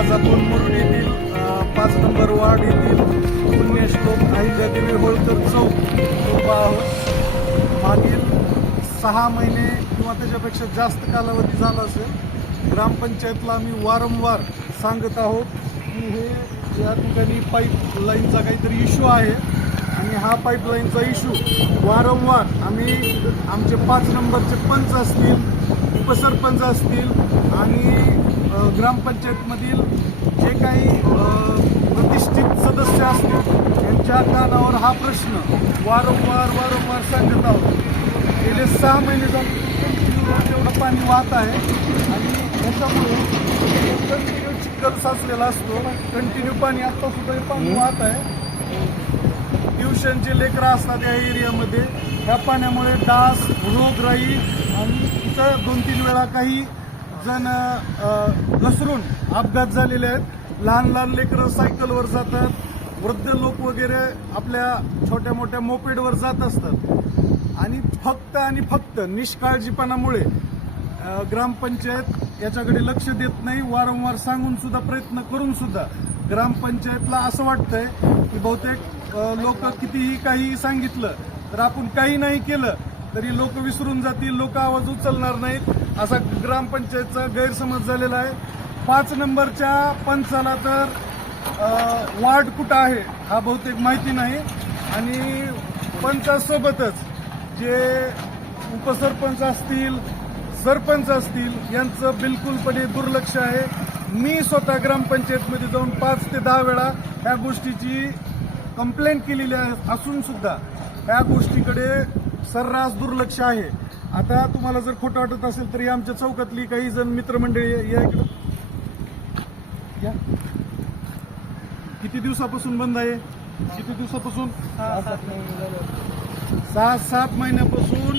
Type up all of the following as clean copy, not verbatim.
आज आपण मुरुड येथील 5 नंबर वार्ड येथील पुण्यश्लोक अहिल्यादेवी होळकर चौक उभा आहोत. मागील 6 महिने किंवा त्याच्यापेक्षा जास्त कालावधी झाला असेल. ग्रामपंचायतला आम्ही वारंवार सांगत आहोत की हे या ठिकाणी पाईपलाईनचा काहीतरी इश्यू आहे आणि हा पाईपलाईनचा इश्यू वारंवार आम्ही आमचे 5 नंबरचे पंच असतील, उपसरपंच असतील आणि ग्रामपंचायतमधील जे काही प्रतिष्ठित सदस्य असतील यांच्या कानावर हा प्रश्न वारंवार सांगत आहोत. गेले 6 महिने झाले एवढं पाणी वाहत आहे आणि याच्यामुळे कंटिन्यू चिखल साचलेला असतो. कंटिन्यू पाणी आत्ता सुद्धा पाणी वाहत आहे. ट्युशनचे लेकरं असतात या एरियामध्ये. ह्या पाण्यामुळे डास, रोगराई आणि इथं 2-3 वेळा काही जण घसरून अपघात झालेले आहेत. लहान लेकरं सायकलवर जातात, वृद्ध लोक वगैरे आपल्या छोट्या मोठ्या मोपेडवर जात असतात आणि फक्त निष्काळजीपणामुळे ग्रामपंचायत याच्याकडे लक्ष देत नाही. वारंवार सांगून सुद्धा, प्रयत्न करून सुद्धा ग्रामपंचायतला असं वाटतंय की बहुतेक लोक कितीही काही सांगितलं तर आपण काही नाही केलं तरी लोक विसरून जातील, लोक आवाज उचलणार नाहीत, असा ग्रामपंचायतचा गैरसमज झालेला आहे. 5 नंबरच्या पंचाला तर वार्ड कुठं आहे हा बहुतेक माहिती नाही आणि पंचासोबतच जे उपसरपंच असतील, सरपंच असतील यांचं बिलकुलपणे दुर्लक्ष आहे. मी स्वतः ग्रामपंचायतमध्ये जाऊन 5 ते 10 वेळा ह्या गोष्टीची कंप्लेंट केलेली असून सुद्धा ह्या गोष्टीकडे सर्रास दुर्लक्ष आहे. आता तुम्हाला जर खोटं वाटत असेल तरी आमच्या चौकातली काही जण मित्रमंडळी या इकडं या. किती दिवसापासून बंद आहे? किती दिवसापासून? 6-7 महिन्यापासून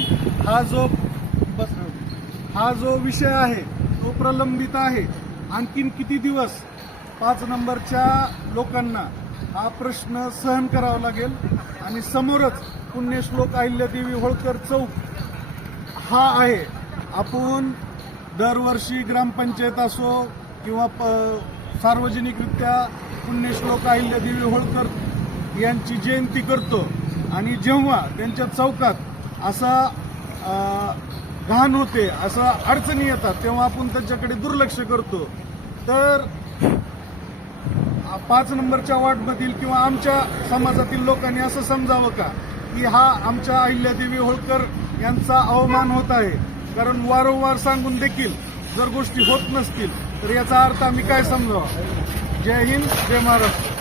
हा जो विषय आहे तो प्रलंबित आहे. आणखीन किती दिवस 5 नंबरच्या लोकांना हा प्रश्न सहन करावा लागेल आणि समोरच पुण्यश्लोक अहिल्यादेवी होळकर चौक हा आहे. आपण दरवर्षी ग्रामपंचायत असो किंवा सार्वजनिकरित्या पुण्यश्लोक अहिल्यादेवी होळकर यांची जयंती करतो आणि जेव्हा त्यांच्या चौकात असा घाण होते, असं अडचणी येतात तेव्हा आपण त्यांच्याकडे दुर्लक्ष करतो. तर 5 नंबरच्या वार्डमधील किंवा आमच्या समाजातील लोकांनी असं समजावं का की हा आमच्या अहिल्यादेवी होळकर यांचा अवमान होत आहे. कारण वारंवार सांगून देखील जर गोष्टी होत नसतील तर याचा अर्थ आम्ही काय समजावा. जय हिंद, जय महाराष्ट्र.